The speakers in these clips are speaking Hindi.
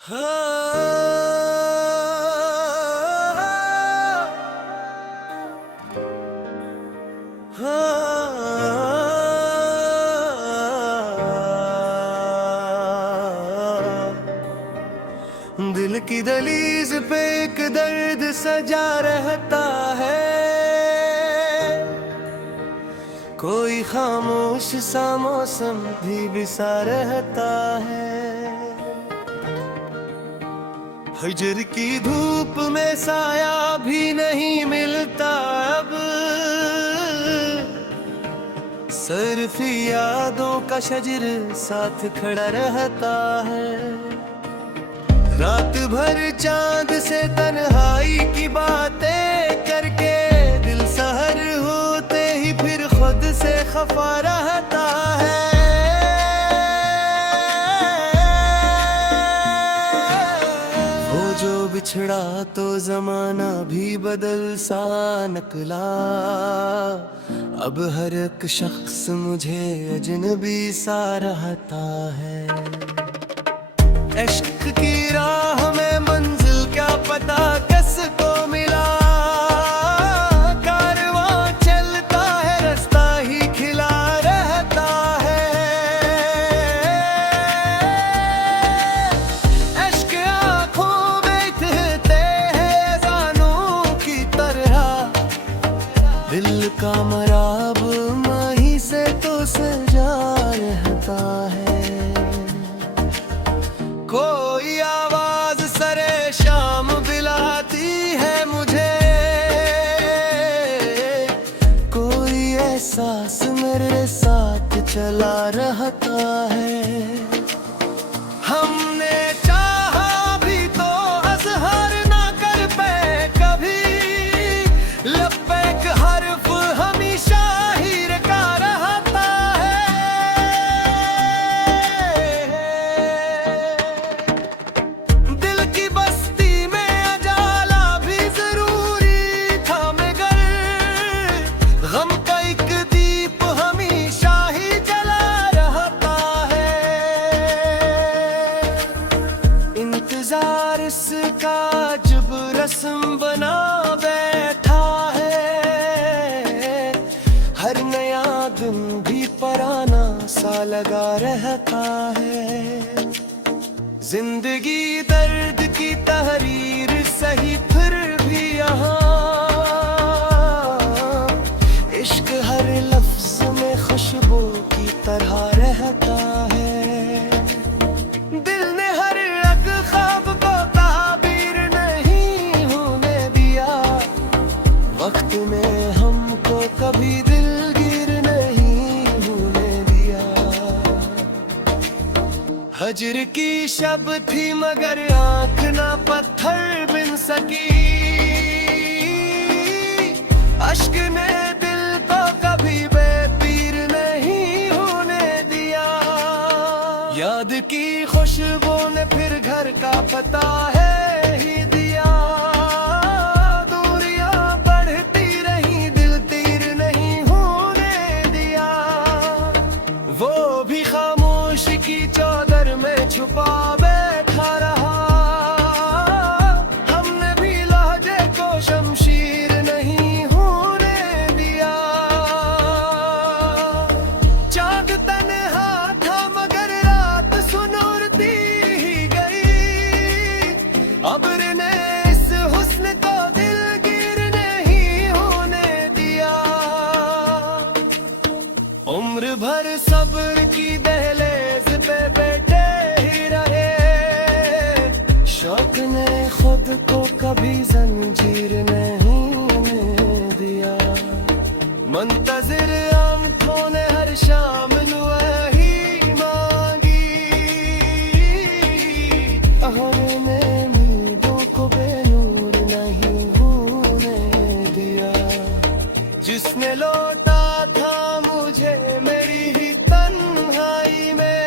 दिल की दहलीज पे एक दर्द सजा रहता है, कोई खामोश सा मौसम भी बिसा रहता है। हजर की धूप में साया भी नहीं मिलता अब, सर्फी यादों का शजर साथ खड़ा रहता है। रात भर चांद से तन्हाई की बातें करके दिल सहर होते ही फिर खुद से खफा रहता है। वो जो बिछड़ा तो जमाना भी बदल सा निकला, अब हर एक शख्स मुझे अजनबी सा रहता है। इश्क की राह में मंजिल क्या पता किसको मिला, कारवां चलता है रास्ता ही खिला रहता है। इश्क आँखों में बहते हैं जानों की तरह, दिल का मराब माही से तो सजा रहता है। कोई आवाज सरे शाम बुलाती है मुझे, कोई एहसास मेरे साथ चला रहता है। हमने चाहा भी तो अज़हर ना कर पाए कभी, लब पे एक हर्फ हमेशा हीर का रहता है। दिल की बस्ती में अजाला भी जरूरी था, मगर गम का एक दीप हमेशा ही जला रहता है। इंतजार इसका जब रस्म बना बैठा है, हर नया दिन भी पराना सा लगा रहता है। जिंदगी दर्द की तहरीर सही फिर भी यहाँ, इश्क हर लफ्ज में खुशबू की तरह रहता है। दिल ने हर एक ख्वाब को ताबीर नहीं होने दिया, वक्त में हमको कभी दिलगीर नहीं होने दिया। हजर की शब थी मगर आँख ना पत्थर बिन सकी, अश्क ने दिल को कभी बेपीर नहीं होने दिया। याद की खुशबू ने फिर घर का पता है ही दिया, दूरियां बढ़ती रही दिल तीर नहीं होने दिया। वो भी खामोशी की चादर में छुपा बैठा रहा, हमने भी लहजे को शमशीर नहीं होने दिया। चांद तन्हा था मगर रात सुनूरती ही गई, अब्र ने इस हुस्न को दिलगीर नहीं होने दिया। उम्र भर सब्र की दहलीज पे बैठे ही रहे, शौक ने खुद को कभी जंजीर नहीं दिया। मुंतजिर आंखों ने हर शाम दुआ ही मांगी, हमने नींदों को बेनूर नहीं होने दिया। जिसने लौटा था मुझे मेरी ही तन्हाई में,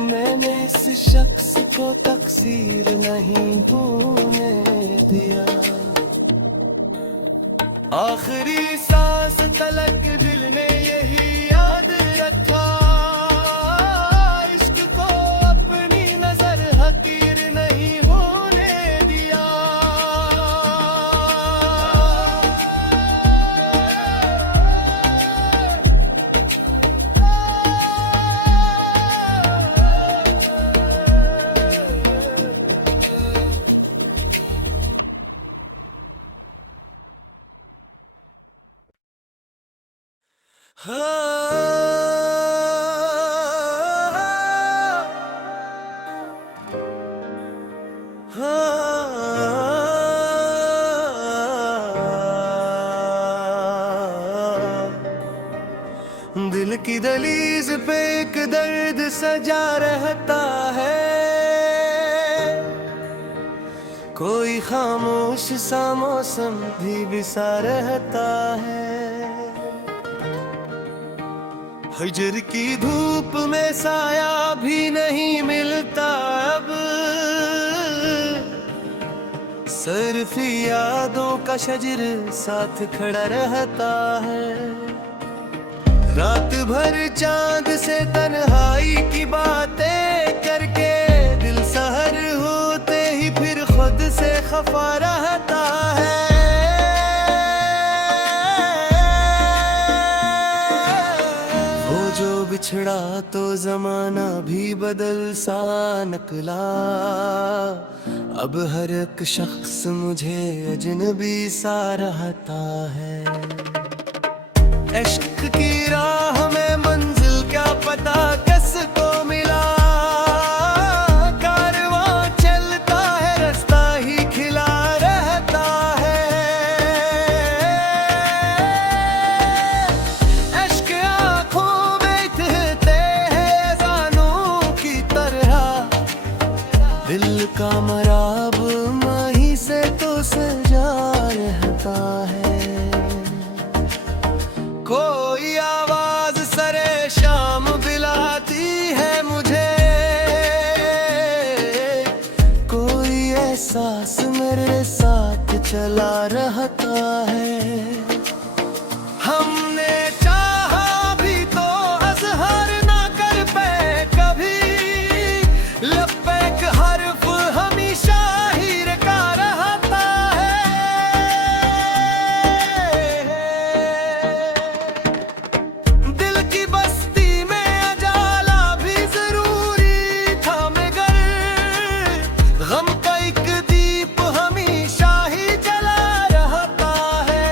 मैंने इस शख्स को तकसीर नहीं होने दिया। आखिरी सांस तलक दिल ने यही याद रखा, इश्क को अपने की दहलीज पे एक दर्द सजा रहता है, कोई खामोश सा मौसम भी बिसा रहता है। हिजर की धूप में साया भी नहीं मिलता अब, सिर्फ यादों का शजर साथ खड़ा रहता है। रात भर चांद से तन्हाई की बातें करके दिल सहर होते ही फिर खुद से खफा रहता है। वो जो बिछड़ा तो जमाना भी बदल सा निकला, अब हर एक शख्स मुझे अजनबी सा रहता है। इश्क की राह में मंजिल क्या पता किसको मिला, कारवां चलता है रास्ता ही खिला रहता है। इश्क आँखों में बहते हैं जानों की तरह, दिल का मराब माही से तो सजा रहता है। कोई आवाज सरे शाम बुलाती है मुझे, कोई एहसास मेरे साथ चला रहता है। हमने चाहा भी तो अज़हर ना कर पाए कभी, लब पे एक हर्फ हमेशा हीर का रहता है। दिल की बस्ती में अजाला भी जरूरी था, मगर गम का एक दीप हमेशा ही जला रहता है।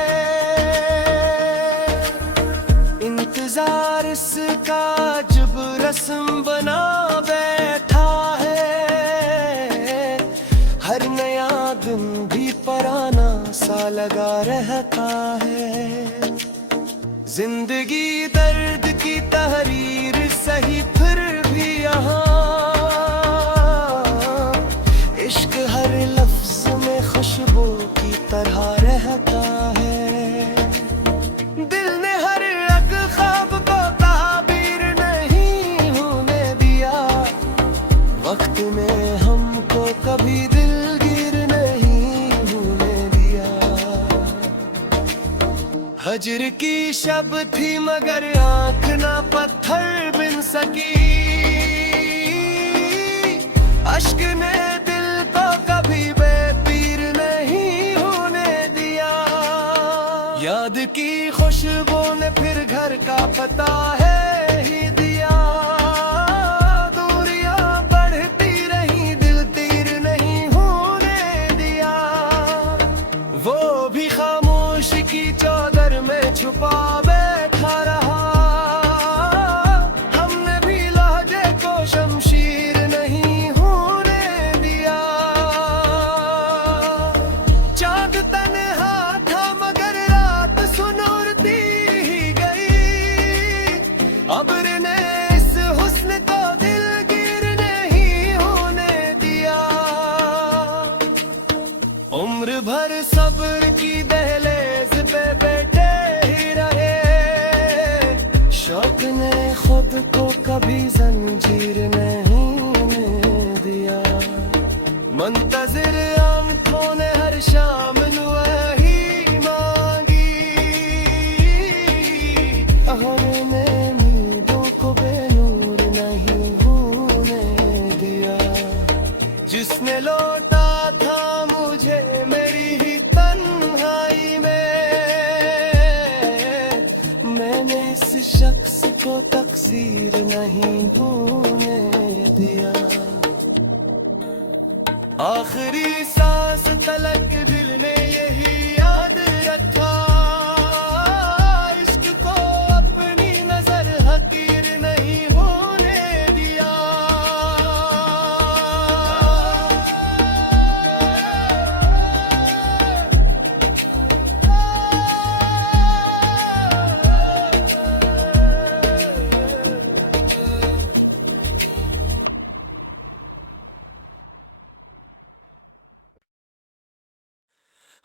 इंतजार इसका जब रस्म बना बैठा है, हर नया दिन भी पराना सा लगा रहता है। जिंदगी दर्द की तहरीर सही फिर भी यहाँ, इश्क हर लफ्ज में खुशबू की तरह रहता है। दिल ने हर एक ख्वाब को ताबीर नहीं होने दिया, वक्त में हमको कभी दिलगीर नहीं होने दिया। हजर की शब थी मगर आँख ना पत्थर बिन सकी, अश्क ने दिल को कभी बेपीर नहीं होने दिया। याद की खुशबू ने फिर घर का पता है ही दिया, दूरियां बढ़ती रही दिल तीर नहीं होने दिया। वो भी खामोशी की चादर में छुपा बैठा रहा, हमने भी लहजे को शमशीर नहीं होने दिया। चांद तन्हा था मगर रात सुनूरती ही गई, अब्र ने इस हुस्न को दिलगीर नहीं होने दिया। उम्र भर सब्र की दहलीज पे बैठे ही रहे, शौक ने खुद को कभी जंजीर नहीं दिया। मुंतजिर आंखों ने हर शाम दुआ ही मांगी, हमने नींदों को बेनूर नहीं होने दिया। जिसने लौटा था मुझे मेरी ही तन्हाई में, मैंने इस शख्स को तकसीर नहीं होने दिया। आखिरी सांस तलक दिल ने यही याद रखा, इश्क को अपनी नजर हकीर नहीं होने दिया।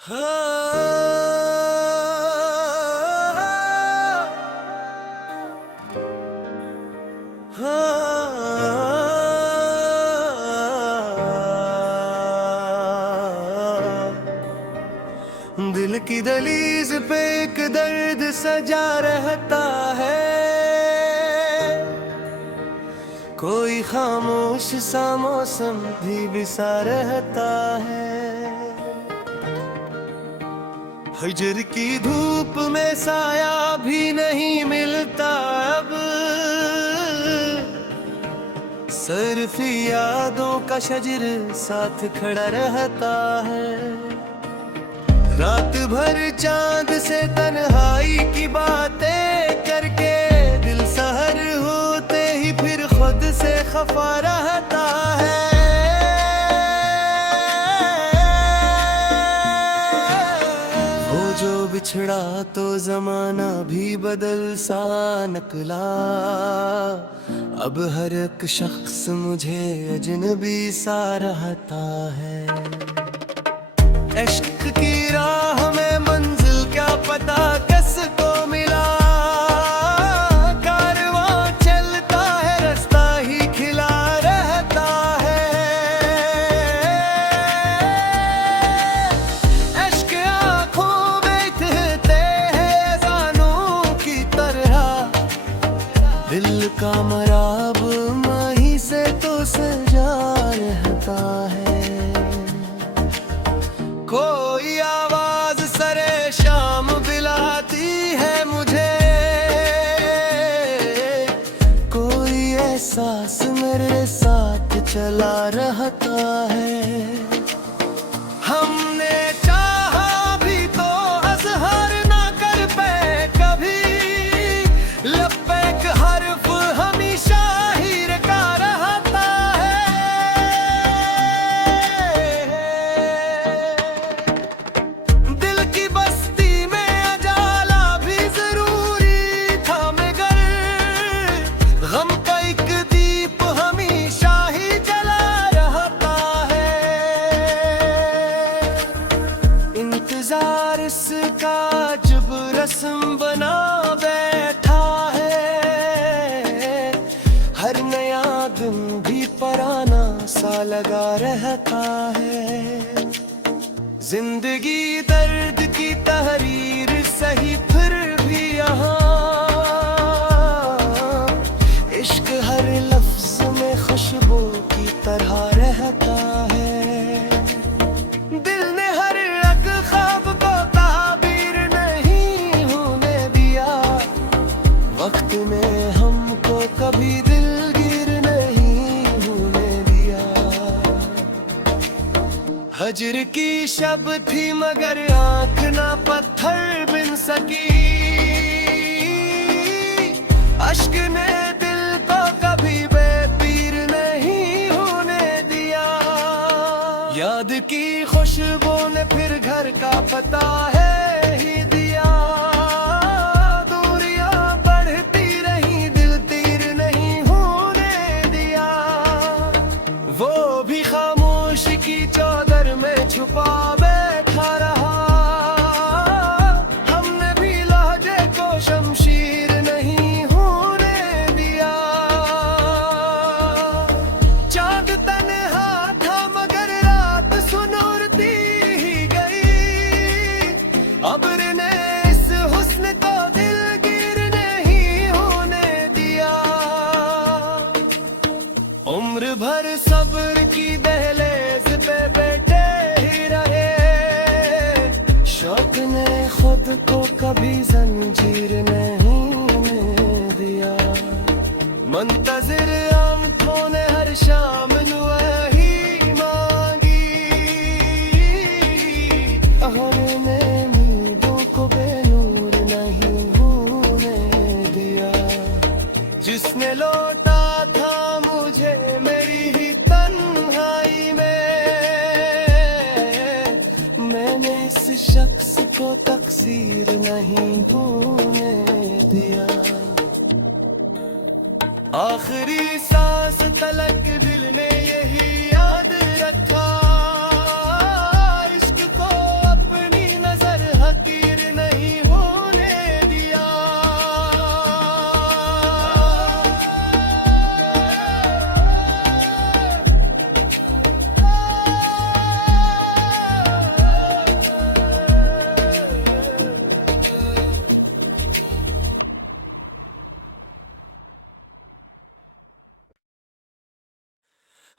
दिल की दहलीज पे एक दर्द सजा रहता है, कोई खामोश सा मौसम भी बिसा रहता है। हजर की धूप में साया भी नहीं मिलता अब, सर्फी यादों का शजर साथ खड़ा रहता है। रात भर चांद से तन्हाई की बातें करके दिल सहर होते ही फिर खुद से खफा रहता है। वो जो बिछड़ा तो जमाना भी बदल सा निकला, अब हर एक शख्स मुझे अजनबी सा रहता है। इश्क की राह में मंजिल क्या पता किसको मिला, कारवां चलता है रास्ता ही खिला रहता है। इश्क आँखों में बहते हैं जानों की तरह, दिल का मराब माही से तो सजा रहता है। कोई आवाज सरे शाम बुलाती है मुझे, कोई एहसास मेरे साथ चला रहता है। हमने चाहा भी तो अज़हर ना कर पाए कभी, लब पे एक हर्फ हमेशा हीर का रहता है। दिल की बस्ती में अजाला भी जरूरी था, मगर गम का एक दीप हमेशा ही जला रहता है। इंतजार इसका जब रस्म बना बैठा है, हर नया दिन भी पराना सा लगा रहता है। जिंदगी दर्द की तहरीर सही फिर भी यहाँ, इश्क हर लफ्ज में खुशबू की तरह रहता है। दिल ने हर एक ख्वाब को ताबीर नहीं होने दिया, वक्त में हमको कभी दिलगीर नहीं होने दिया। हजर की शब थी मगर आँख ना पत्थर बिन सकी, अश्क ने दिल को कभी बेपीर नहीं होने दिया। याद की खुशबू ने फिर घर का पता है ही दिया, दूरियां बढ़ती रही दिल तीर नहीं होने दिया। वो भी खामोशी की चादर में छुपा बैठा रहा, हमने भी लहजे को शमशीर नहीं होने दिया। चांद तन्हा था मगर रात सुनूरती ही गई, अब्र ने इस हुस्न को दिलगीर नहीं होने दिया। उम्र भर सब्र की दहलीज पे बैठे ही रहे, शौक ने खुद को कभी जंजीर नहीं दिया। मुंतजिर आंखों ने हर शाम वही मांगी, हमने नींदों को बेनूर नहीं होने दिया। जिसने लौटा था मुझे मेरी ही तन्हाई में, मैंने इस शख्स को तकसीर नहीं होने दिया। आखिरी सांस तलक दिल ने यही याद रखा, इश्क को अपनी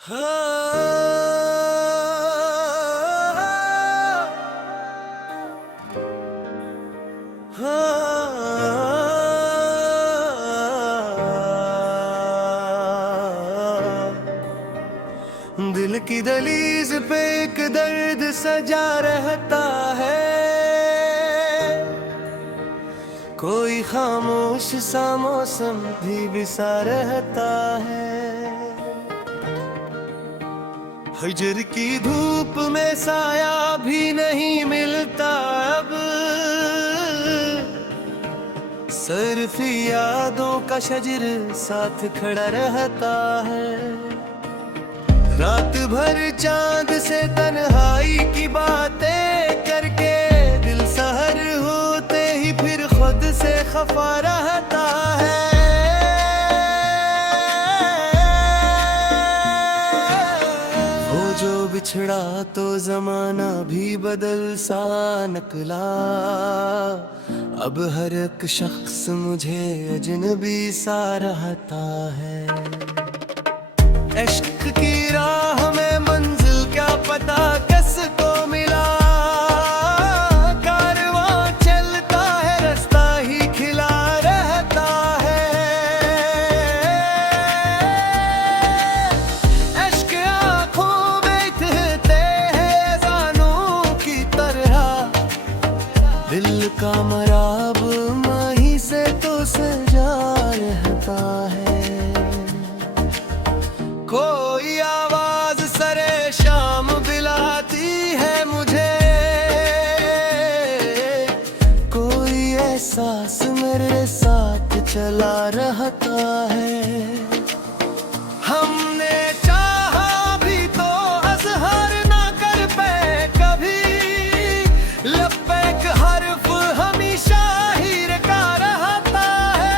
दिल की दहलीज पे एक दर्द सजा रहता है, कोई खामोश सा मौसम भी बिसा रहता है। हजर की धूप में साया भी नहीं मिलता अब, सिर्फ यादों का शजर साथ खड़ा रहता है। रात भर चांद से तन्हाई की बातें करके दिल सहर होते ही फिर खुद से खफा रहता है। वो जो बिछड़ा तो जमाना भी बदल सा निकला, अब हर एक शख्स मुझे अजनबी सा रहता है। इश्क की राह में मंजिल क्या पता किसको मिला, कारवां चलता है रास्ता ही खिला रहता है। इश्क आँखों में बहते हैं जानों की तरह, दिल का मराब माही से तो सजा रहता है। कोई आवाज सरे शाम बुलाती है मुझे, कोई एहसास मेरे साथ चला रहता है। हमने चाहा भी तो अज़हर ना कर पाए कभी, लब पे एक हर्फ हमेशा हीर का रहता है।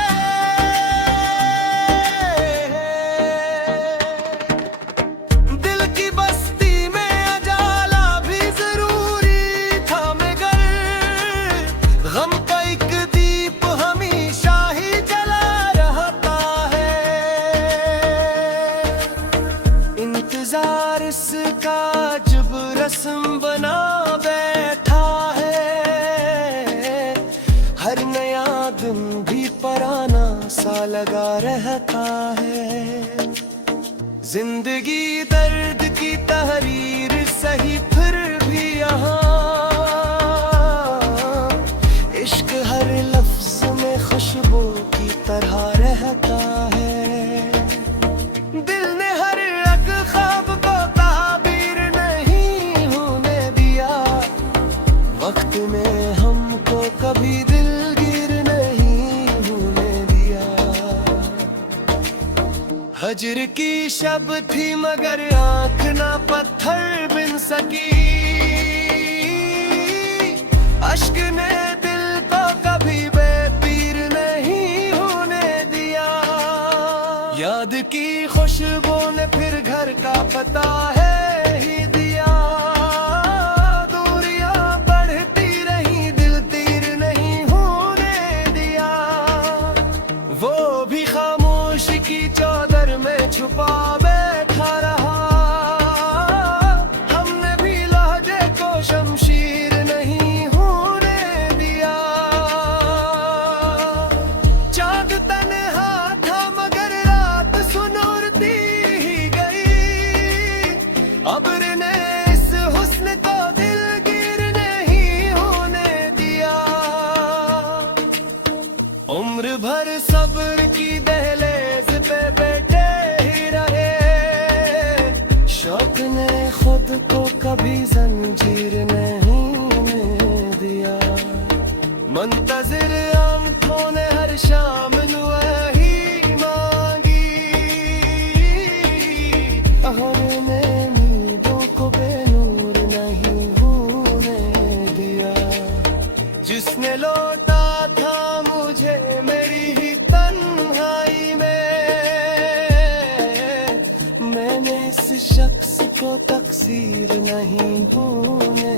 दिल की बस्ती में अजाला भी जरूरी था, मगर गम का एक दीप हमेशा ही जला रहता है। इंतजार इसका जब रस्म बना बैठा है, हर नया दिन भी पराना सा लगा रहता है। जिंदगी दर्द की तहरीर सही फिर भी यहाँ, इश्क हर लफ्ज में खुशबू की तरह रहता है। दिल ने हर एक ख्वाब को ताबीर नहीं होने दिया, वक्त में हमको कभी दिलगीर नहीं होने दिया। हजर की शब थी मगर आँख ना पत्थर बिन सकी, अश्क ने दिल को कभी बेपीर नहीं होने दिया। याद की खुशबू ने फिर घर का पता है ही दिया, दूरियां बढ़ती रही दिल तीर नहीं होने दिया। वो भी खामोशी की चादर में छुपा बैठा रहा, हमने भी लहजे को शमशीर नहीं होने दिया। चांद तन्हा था मगर रात सुनूरती ही गई, अब्र ने इस हुस्न को दिलगीर नहीं होने दिया। उम्र भर सब्र की दहलीज पे बैठे ही रहे, शौक ने खुद को कभी जंजीर नहीं दिया। मुंतजिर आंखों ने हर शाम वही मांगी, हमने नींदों को बेनूर नहीं होने दिया। जिसने लौटा था मुझे मेरी ही तन्हाई में, मैंने इस शख्स को तकसीर नहीं होने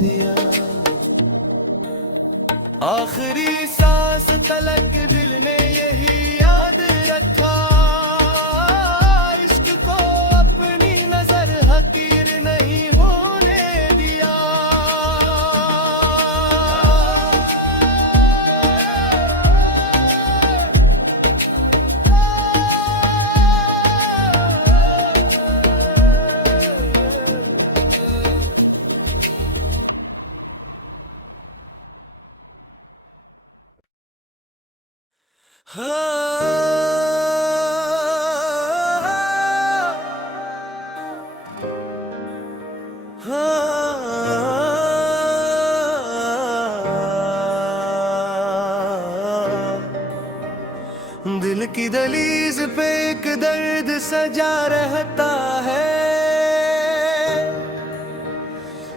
दिया। आखिरी सांस तलक दिल ने यही याद रखा, इश्क को अपनी की दहलीज पे एक दर्द सजा रहता है,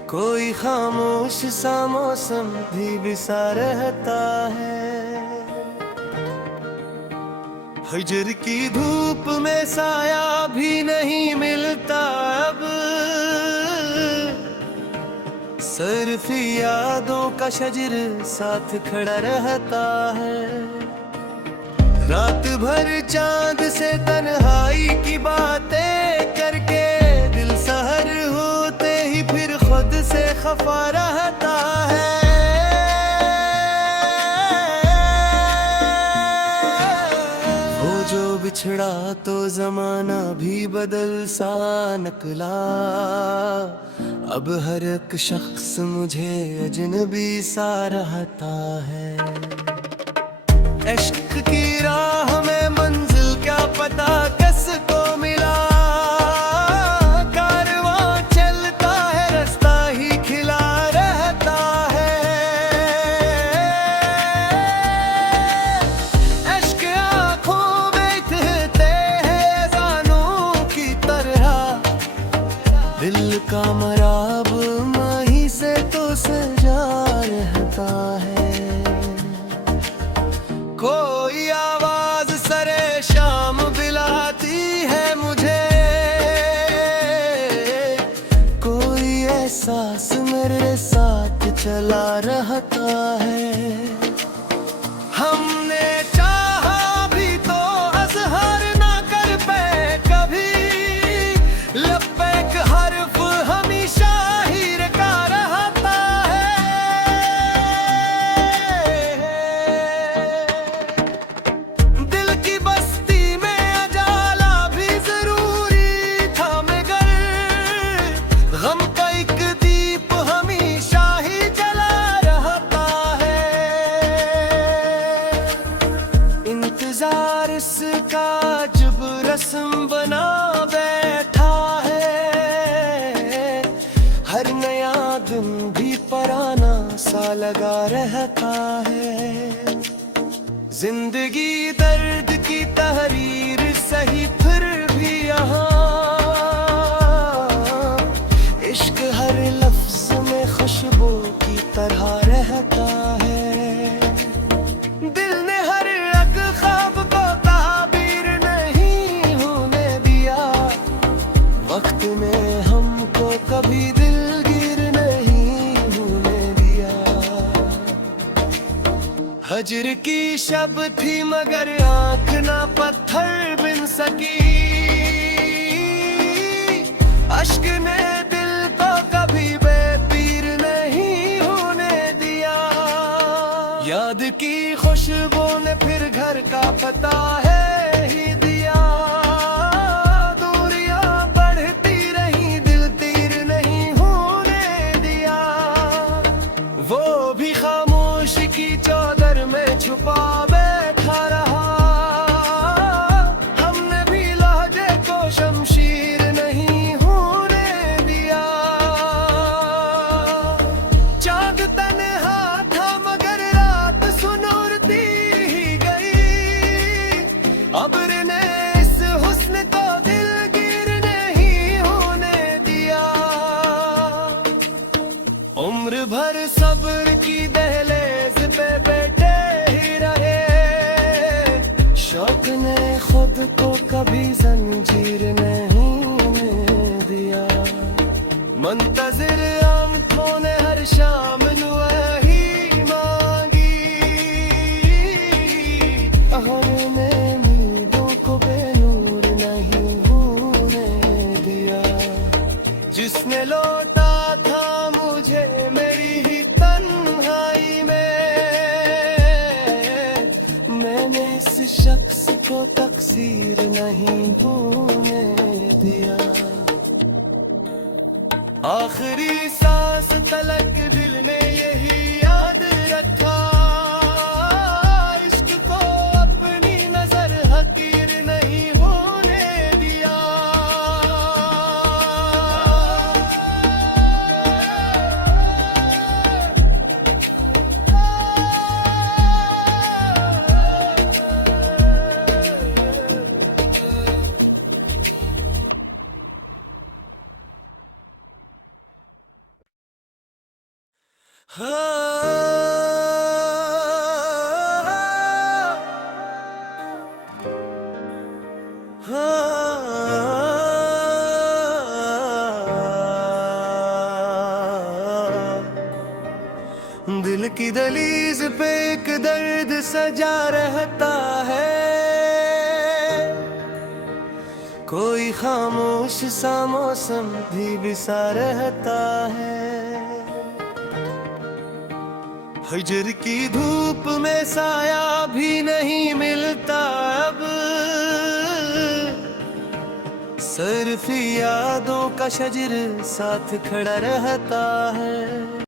कोई खामोश सा मौसम भी बिसा रहता है। हजर की धूप में साया भी नहीं मिलता अब, सिर्फ यादों का शजर साथ खड़ा रहता है। रात भर चांद से तन्हाई की बातें करके दिल सहर होते ही फिर खुद से खफा रहता है। वो जो बिछड़ा तो जमाना भी बदल सा निकला, अब हर एक शख्स मुझे अजनबी सा रहता है। इश्क की राह में मंजिल क्या पता किसको मिला, कारवां चलता है रास्ता ही खिला रहता है। इश्क आँखों में बहते हैं जानों की तरह, दिल का मराब माही से तो सजा रहता है। कोई आवाज सरे शाम बुलाती है मुझे, कोई एहसास मेरे साथ चला रहता है। हमने चाहा भी तो अज़हर ना कर पाए कभी, लब पे एक हर्फ हमेशा हीर का रहता है। दिल की बस्ती में अजाला भी जरूरी था, मगर गम का एक दीप हमेशा ही जला रहता है। इंतजार इसका जब रस्म बना बैठा है, हर नया दिन भी पराना सा लगा रहता है। जिंदगी दर्द की तहरीर सही फिर भी यहाँ, इश्क हर लफ्ज में खुशबू की तरह रहता है। दिल ने हर एक ख्वाब को ताबीर नहीं होने दिया, वक्त में हमको कभी दिलगीर नहीं होने दिया। हजर की शब थी मगर आँख ना पत्थर बिन सकी, अश्क ने दिल को कभी बेपीर नहीं होने दिया। याद की खुशबू ने फिर घर का पता है ही दिया, दूरियां बढ़ती रही दिल तीर नहीं होने दिया। वो भी खामोशी की चादर में छुपा बैठा रहा, हमने भी लहजे को शमशीर नहीं होने दिया। चांद तन्हा था मगर रात सुनूरती ही गई, अब्र ने इस हुस्न को दिलगीर नहीं होने दिया। उम्र भर सब्र की दहलीज पे बैठे ही रहे, शौक ने खुद को कभी जंजीर नहीं दिया। मुंतजिर आंखों ने हर शाम वही मांगी, हमने नींदों को बेनूर नहीं होने दिया। जिसने लौटा था मुझे मेरी ही तन्हाई में, मैंने इस शख्स को तकसीर नहीं होने दिया। आखिरी सांस तलक दिल ने यही याद रखा, इश्क को अपनी नजर हकीर नहीं होने दिया। दिल की दहलीज पे एक दर्द सजा रहता है, कोई खामोश सा मौसम भी बिसा रहता है। हजर की धूप में साया भी नहीं मिलता अब, सिर्फ यादों का शजर साथ खड़ा रहता है।